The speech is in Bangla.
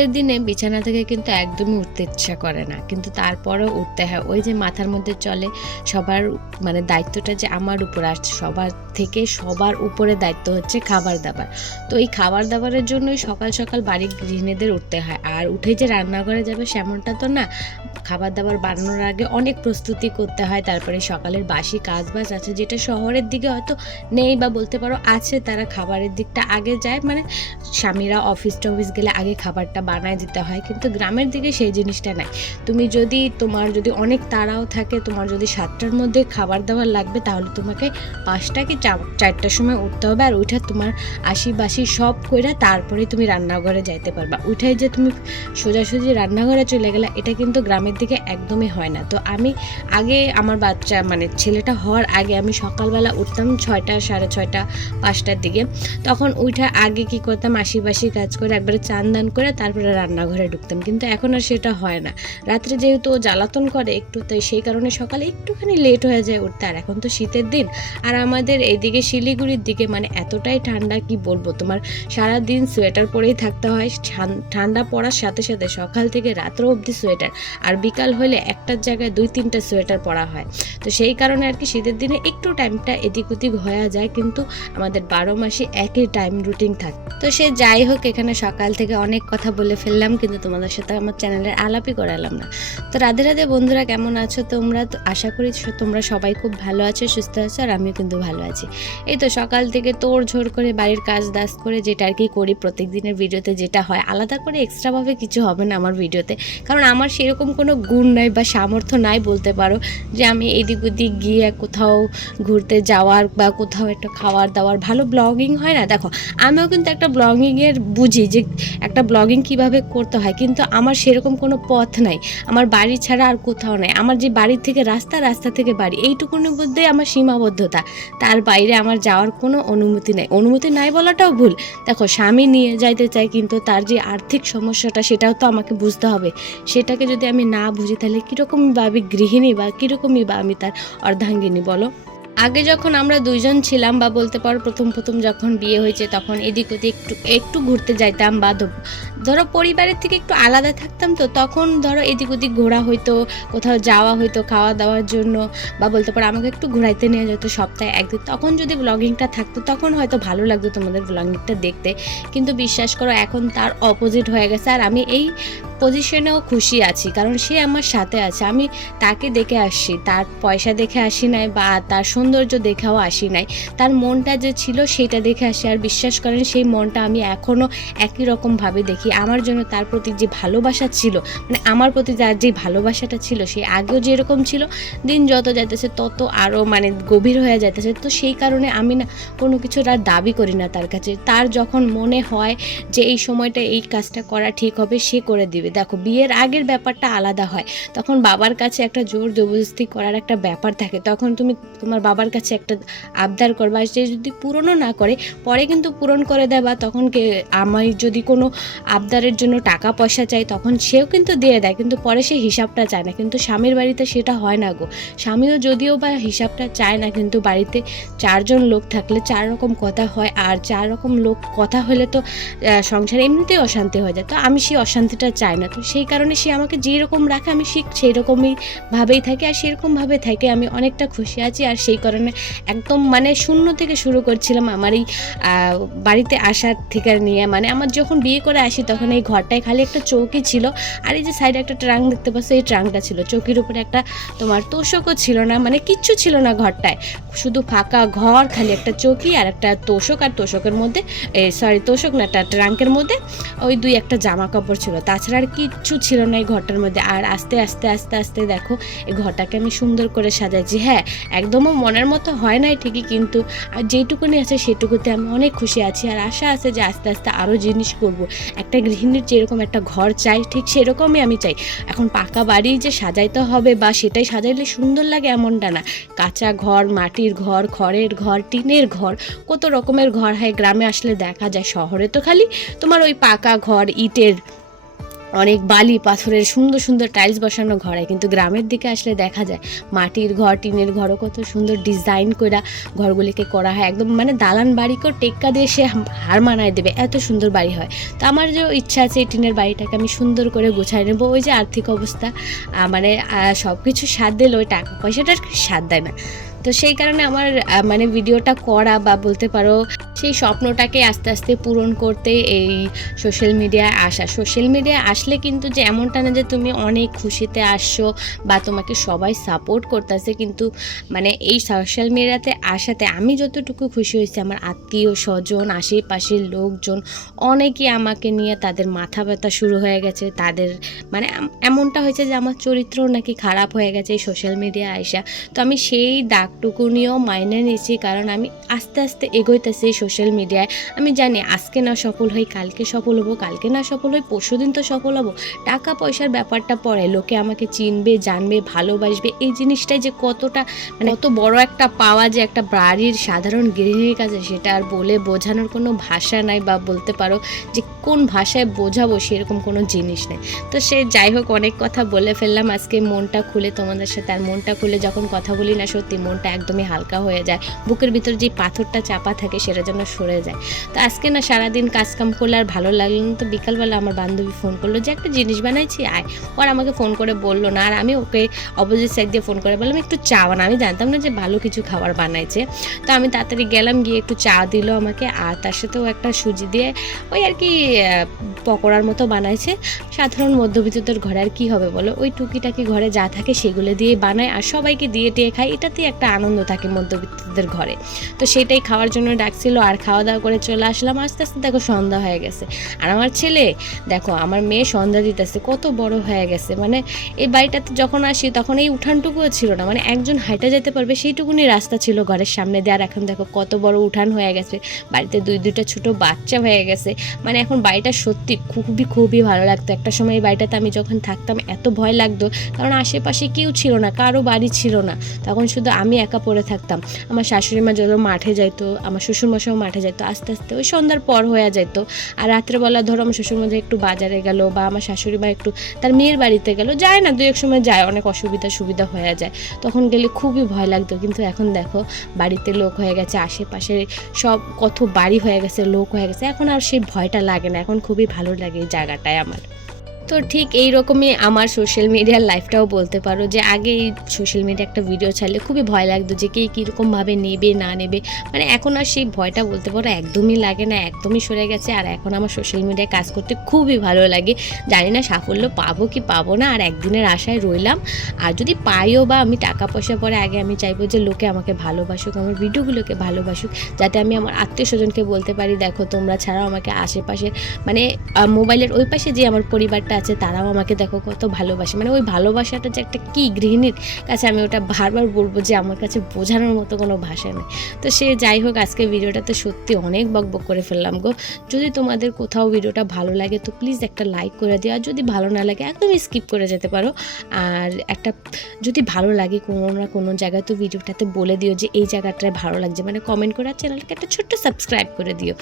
শীতের দিনে বিছানা থেকে কিন্তু একদমই উঠতে ইচ্ছা করে না। কিন্তু তারপরেও উঠতে হয়। ওই যে মাথার মধ্যে চলে সবার মানে দায়িত্বটা যে আমার উপর আসছে সবার থেকে সবার উপরে দায়িত্ব হচ্ছে খাবার দাবার। তো এই খাবার দাবারের জন্যই সকাল সকাল বাড়ির গৃহিণীদের উঠতে হয়। আর উঠে যে রান্নাঘরে যাবে সেমনটা তো না। খাবার দাবার বানানোর আগে অনেক প্রস্তুতি করতে হয়, তারপরে সকালের বাসি কাজ বাজ আছে যেটা শহরের দিকে হয়তো নেই বা বলতে পারো আছে, তারা খাবারের দিকটা আগে যায় মানে স্বামীরা অফিস টফিস গেলে আগে খাবারটা বানায় দিতে হয়, কিন্তু গ্রামের দিকে সেই জিনিসটা নাই। তুমি যদি তোমার যদি অনেক তাড়াও থাকে, তোমার যদি সাতটার মধ্যে খাবার দাবার লাগবে, তাহলে তোমাকে পাঁচটা কি চারটার সময় উঠতে হবে, আর উঠে তোমার আশি বাসি সব কইরা তারপরে তুমি রান্নাঘরে যাইতে পারবা। উঠে যে তুমি সোজাসুজি রান্নাঘরে চলে গেলে, এটা কিন্তু গ্রামের দিকে একদমই হয় না। তো আমি আগে আমার বাচ্চা মানে ছেলেটা হওয়ার আগে আমি সকালবেলা উঠতাম ছয়টা, সাড়ে ছয়টা, পাঁচটার দিকে। তখন উঠে আগে কি করতাম, আশি বাসি কাজ করে একবারে চান দান করে তারপরে রান্নাঘরে ঢুকতাম। কিন্তু এখন আর সেটা হয় না। রাত্রে যেহেতু জ্বালাতন করে একটু, তো সেই কারণে সকালে একটুখানি লেট হয়ে যায় উঠতে। আর এখন তো শীতের দিন। আর আমাদের এইদিকে শিলিগুড়ির দিকে মানে এতটাই ঠান্ডা, কি বলব? তোমার সারা দিন সোয়েটার পরেই থাকতে হয়। ঠান্ডা পড়ার সাথে সাথে সকাল থেকে রাত্র অবধি সোয়েটার আর বিকাল হলে একটার জায়গায় দুই, তিনটা সোয়েটার পরা হয়। তো সেই কারণে আর কি শীতের দিনে একটু টাইমটা এদিক ওদিক হয়ে যায়, কিন্তু আমাদের বারো মাসে একই টাইম রুটিন থাকে। তো সে যাই হোক, এখানে সকাল থেকে অনেক কথা বলে ফেললাম, কিন্তু তোমাদের সাথে আমার চ্যানেলের আলাপই করালাম না। তো রাধে রাধে বন্ধুরা, কেমন আছো তোমরা? তো আশা করি তোমরা সবাই খুব ভালো আছো, সুস্থ আছো, আর আমিও কিন্তু ভালো আছি। এই তো সকাল থেকে তোড় ঝোড় করে বাড়ির কাজ দাজ করে যেটা আর কি করি প্রত্যেক দিনের ভিডিওতে যেটা হয়, আলাদা করে এক্সট্রাভাবে কিছু হবে না আমার ভিডিওতে। কারণ আমার সেরকম কোনো গুণ নাই বা সামর্থ্য নাই বলতে পারো যে আমি এদিক ওদিক গিয়ে কোথাও ঘুরতে যাওয়ার বা কোথাও একটা খাওয়ার দাওয়ার, ভালো ব্লগিং হয় না? দেখো, আমিও কিন্তু একটা ব্লগিংয়ের বুঝি যে একটা ব্লগিং কীভাবে করতে হয়, কিন্তু আমার সেরকম কোনো পথ নাই। আমার বাড়ি ছাড়া আর কোথাও নাই। আমার যে বাড়ির থেকে রাস্তা রাস্তা থেকে বাড়ি এইটুকুনের মধ্যে আমার সীমাবদ্ধতা। তার বাইরে আমার যাওয়ার কোনো অনুমতি নেই। অনুমতি নাই বলাটাও ভুল। দেখো, স্বামী নিয়ে যাইতে চাই কিন্তু তার যে আর্থিক সমস্যাটা, সেটাও তো আমাকে বুঝতে হবে। সেটাকে যদি আমি না বুঝি তাহলে কীরকমই বা আমি গৃহিণী বা কীরকমই বা আমি তার অর্ধাঙ্গিনী, বলো? আগে যখন আমরা দুইজন ছিলাম বা বলতে পারো প্রথম প্রথম যখন বিয়ে হয়েছে তখন এদিক ওদিক একটু একটু ঘুরতে যাইতাম বা ধরো পরিবারের থেকে একটু আলাদা থাকতাম তো তখন ধরো এদিক ওদিক ঘোরা হইতো, কোথাও যাওয়া হইতো খাওয়া দাওয়ার জন্য বা বলতে পারো আমাকে একটু ঘোরাইতে নিয়ে যেত সপ্তাহে একদিন। তখন যদি ব্লগিংটা থাকতো তখন হয়তো ভালো লাগতো তোমাদের ব্লগিংটা দেখতে। কিন্তু বিশ্বাস করো এখন তার অপোজিট হয়ে গেছে আর আমি এই পজিশনেও খুশি আছি, কারণ সে আমার সাথে আছে। আমি তাকে দেখে আসছি, তার পয়সা দেখে আসি নাই বা তার সৌন্দর্য দেখেও আসি নাই। তার মনটা যে ছিল সেটা দেখে আসি, আর বিশ্বাস করেন সেই মনটা আমি এখনও একই রকমভাবে দেখি। আমার জন্য তার প্রতি যে ভালোবাসা ছিল মানে আমার প্রতি তার যে ভালোবাসাটা ছিল, সে আগেও যেরকম ছিল, দিন যত যাইতেছে তত আরও মানে গভীর হয়ে যাইতেছে। তো সেই কারণে আমি না কোনো কিছু আর দাবি করি না তার কাছে। তার যখন মনে হয় যে এই সময়টা এই কাজটা করা ঠিক হবে, সে করে দিবে। দেখো, বিয়ের আগের ব্যাপারটা আলাদা হয়। তখন বাবার কাছে একটা জোর জবরদস্তি করার একটা ব্যাপার থাকে। তখন তুমি তোমার বাবার কাছে একটা আবদার করবা, সে যদি পূরণও না করে, পরে কিন্তু পূরণ করে দেয় বা তখন কে, আমি যদি কোনো আবদারের জন্য টাকা পয়সা চাই, তখন সেও কিন্তু দিয়ে দেয়। কিন্তু পরে সে হিসাবটা চায় না। কিন্তু স্বামীর বাড়িতে সেটা হয় না গো। স্বামীও যদিও বা হিসাবটা চায় না, কিন্তু বাড়িতে চারজন লোক থাকলে চার রকম কথা হয়। আর চার রকম লোক, কথা হলে তো সংসারে এমনিতেই অশান্তি হয়ে যায়। তো আমি সেই অশান্তিটা চাই না। তো সেই কারণে সে আমাকে যেরকম রাখে, আমি ঠিক সেই রকমই ভাবেই থাকি আর সেরকমভাবে থাকে আমি অনেকটা খুশি আছি আর সেই কারণে একদম মানে শূন্য থেকে শুরু করছিলাম আমার এই বাড়িতে আসার থেকে নিয়ে। মানে আমার যখন বিয়ে করে আসি তখন এই ঘরটায় খালি একটা চৌকি ছিল আর এই যে সাইডে একটা ট্রাঙ্ক দেখতে পাচ্ছ, এই ট্রাঙ্কটা ছিল। চৌকির উপরে একটা তোমার তোষকও ছিল না মানে কিচ্ছু ছিল না ঘরটায়। শুধু ফাঁকা ঘর, খালি একটা চৌকি আর একটা তোষক আর তোষকের মধ্যে সরি তোষক না, একটা ট্রাঙ্কের মধ্যে ওই দুই একটা জামা কাপড় ছিল। তাছাড়া আর কিচ্ছু ছিল না এই ঘরটার মধ্যে। আর আস্তে আস্তে আস্তে আস্তে দেখো, এই ঘরটাকে আমি সুন্দর করে সাজাইছি হ্যাঁ একদমও মনের মতো হয় নাই ঠিকই, কিন্তু আর যেটুকুনি আছে সেটুকুতে আমি অনেক খুশি আছি। আর আশা আছে যে আস্তে আস্তে আরও জিনিস করব। একটা গৃহিণীর যেরকম একটা ঘর চাই, ঠিক সেরকমই আমি চাই। এখন পাকা বাড়ি যে সাজাইতে হবে বা সেটাই সাজাইলে সুন্দর লাগে এমনটা না। কাঁচা ঘর, মাটির ঘর, খড়ের ঘর, টিনের ঘর, কত রকমের ঘর হয়। গ্রামে আসলে দেখা যায়, শহরে তো খালি তোমার ওই পাকা ঘর, ইটের অনেক বালি, পাথরের সুন্দর সুন্দর টাইলস বসানো ঘর হয়। কিন্তু গ্রামের দিকে আসলে দেখা যায়, মাটির ঘর, টিনের ঘরও কত সুন্দর ডিজাইন করে ঘরগুলিকে করা হয়। একদম মানে দালান বাড়িকেও টেক্কা দিয়ে সে হার মানায় দেবে। এত সুন্দর বাড়ি হয়। তো আমার যে ইচ্ছা আছে এই টিনের বাড়িটাকে আমি সুন্দর করে গোছায় নেব। ওই যে আর্থিক অবস্থা মানে সব কিছু স্বাদ দিলে, ওই টাকা পয়সাটার স্বাদ দেয় না। তো সেই কারণে আমার মানে ভিডিওটা করা বা বলতে পারো সেই স্বপ্নটাকে আস্তে আস্তে পূরণ করতে এই সোশ্যাল মিডিয়ায় আসা। সোশ্যাল মিডিয়ায় আসলে কিন্তু যে এমনটা না যে তুমি অনেক খুশিতে আসছো বা তোমাকে সবাই সাপোর্ট করতেছে, কিন্তু মানে এই সোশ্যাল মিডিয়াতে আসাতে আমি যতটুকু খুশি হয়েছি, আমার আত্মীয় স্বজন, আশেপাশের লোকজন, অনেকেই আমাকে নিয়ে তাদের মাথা ব্যথা শুরু হয়ে গেছে। তাদের মানে এমনটা হয়েছে যে আমার চরিত্রও নাকি খারাপ হয়ে গেছে এই সোশ্যাল মিডিয়া আসা। তো আমি সেই দাগটুকু নিয়েও মাইনে নিয়েছি কারণ আমি আস্তে আস্তে এগোইতেছি সোশ্যাল মিডিয়ায় আমি জানি আজকে না সফল হই, কালকে সফল হব, কালকে না সফল হই পরশু দিন তো সফল হব। টাকা পয়সার ব্যাপারটা পরে, লোকে আমাকে চিনবে, জানবে, ভালোবাসবে, এই জিনিসটাই যে কতটা মানে কত বড় একটা পাওয়া যে একটা বাড়ির সাধারণ গৃহিণীর কাছে, সেটা আর বলে বোঝানোর কোনো ভাষা নাই বা বলতে পারো যে কোন ভাষায় বোঝাবো, সেরকম কোনো জিনিস নেই। তো সে যাই হোক, অনেক কথা বলে ফেললাম। আজকে মনটা খুলে তোমাদের সাথে, আর মনটা খুলে যখন কথা বলি না সত্যি মনটা একদমই হালকা হয়ে যায়। বুকের ভিতর যে পাথরটা চাপা থাকে সেটা যেন সরে যায়। তো আজকে না সারাদিন কাজকাম করলে আর ভালো লাগল না। তো বিকালবেলা আমার বান্ধবী ফোন করল যে, একটা জিনিস বানাইছি, আয়। ওর আমাকে ফোন করে বলল না। আর আমি ওকে অপোজিট সাইড দিয়ে ফোন করে বললাম, একটু চা বানা। আমি জানতাম না যে ভালো কিছু খাবার বানাইছে। তো আমি তাড়াতাড়ি গেলাম, গিয়ে একটু চা দিল আমাকে। আর তার সাথেও একটা সুজি দিয়ে ওই আর কি পকোড়ার মতো বানাইছে। সাধারণ মধ্যবিত্তদের ঘরে আর কি হবে বলো? ওই টুকিটাকি ঘরে যা থাকে সেগুলো দিয়ে বানায়। আর সবাইকে দিয়ে টিয়ে খায়। এটাতেই একটা আনন্দ থাকে মধ্যবিত্তদের ঘরে। তো সেটাই খাওয়ার জন্য ডাকছিল, আর খাওয়া দাওয়া করে চলে আসলাম। আস্তে আস্তে দেখো সন্ধ্যা হয়ে গেছে। আর আমার ছেলে, দেখো আমার মেয়ে সন্ধ্যা দিতেছে, কত বড় হয়ে গেছে। মানে এই বাড়িটাতে যখন আসি তখন এই উঠানটুকুও ছিল না। মানে একজন হাইটা যেতে পারবে সেইটুকুনি রাস্তা ছিল ঘরের সামনে দিয়ে। আর এখন দেখো কত বড় উঠান হয়ে গেছে। বাড়িতে দুই দুইটা ছোট বাচ্চা হয়ে গেছে। মানে এখন বাড়িটা সত্যি খুবই খুবই ভালো লাগতো। একটা সময় এই বাড়িটাতে আমি যখন থাকতাম এত ভয় লাগতো। কারণ আশেপাশে কেউ ছিল না, কারও বাড়ি ছিল না। তখন শুধু আমি একা পড়ে থাকতাম। আমার শাশুড়ি মা যত মাঠে যাইতো, আমার শ্বশুরমশাও মাঠে যাইতো, আস্তে আস্তে ওই সন্ধ্যার পর হয়ে যেত আর রাত্রেবেলা ধরো আমার শ্বশুরমশাই একটু বাজারে গেল বা আমার শাশুড়ি মা একটু তার মেয়ের বাড়িতে গেল, যায় না দু এক সময় যায়, অনেক অসুবিধা সুবিধা হয়ে যায়। তখন গেলে খুবই ভয় লাগতো, কিন্তু এখন দেখো বাড়িতে লোক হয়ে গেছে, আশেপাশে সব কত বাড়ি হয়ে গেছে, লোক হয়ে গেছে, এখন আর সেই ভয়টা লাগে না, এখন খুবই ভালো লাগে এই জায়গাটায় আমার। তো ঠিক এই রকমই আমার সোশ্যাল মিডিয়ার লাইফটাও বলতে পারো যে আগে এই সোশ্যাল মিডিয়া একটা ভিডিও ছাড়লে খুবই ভয় লাগতো যে কে কীরকমভাবে নেবে, না নেবে। মানে এখন আর সেই ভয়টা বলতে পারো একদমই লাগে না, একদমই সরে গেছে। আর এখন আমার সোশ্যাল মিডিয়ায় কাজ করতে খুবই ভালো লাগে। জানি না সাফল্য পাবো কি পাবো না, আর একদিনের আশায় রইলাম। আর যদি পাইও বা আমি টাকা পয়সা পরে আগে আমি চাইব যে লোকে আমাকে ভালোবাসুক, আমার ভিডিওগুলোকে ভালোবাসুক, যাতে আমি আমার আত্মীয় স্বজনকে বলতে পারি, দেখো তোমরা ছাড়াও আমাকে আশেপাশে মানে মোবাইলের ওই পাশে যে আমার পরিবারটা আছে, তারাও আমাকে দেখো কত ভালোবাসে। মানে ওই ভালোবাসাটা যে একটা কি গৃহিণীর কাছে আমি ওটা বারবার বলব যে আমার কাছে বোঝানোর মতো কোনো ভাষা নেই। তো সে যাই হোক আজকে ভিডিওটাতে সত্যি অনেক বকবক করে ফেললাম গো। যদি তোমাদের কোথাও ভিডিওটা ভালো লাগে, তো প্লিজ একটা লাইক করে দিও। আর যদি ভালো না লাগে, একদমই স্কিপ করে যেতে পারো। আর একটা, যদি ভালো লাগে কোনো না কোনো জায়গায়, তো ভিডিওটাতে বলে দিও যে এই জায়গাটায় ভালো লাগছে। মানে কমেন্ট করে চ্যানেলটাকে একটা ছোট্ট সাবস্ক্রাইব করে দিও।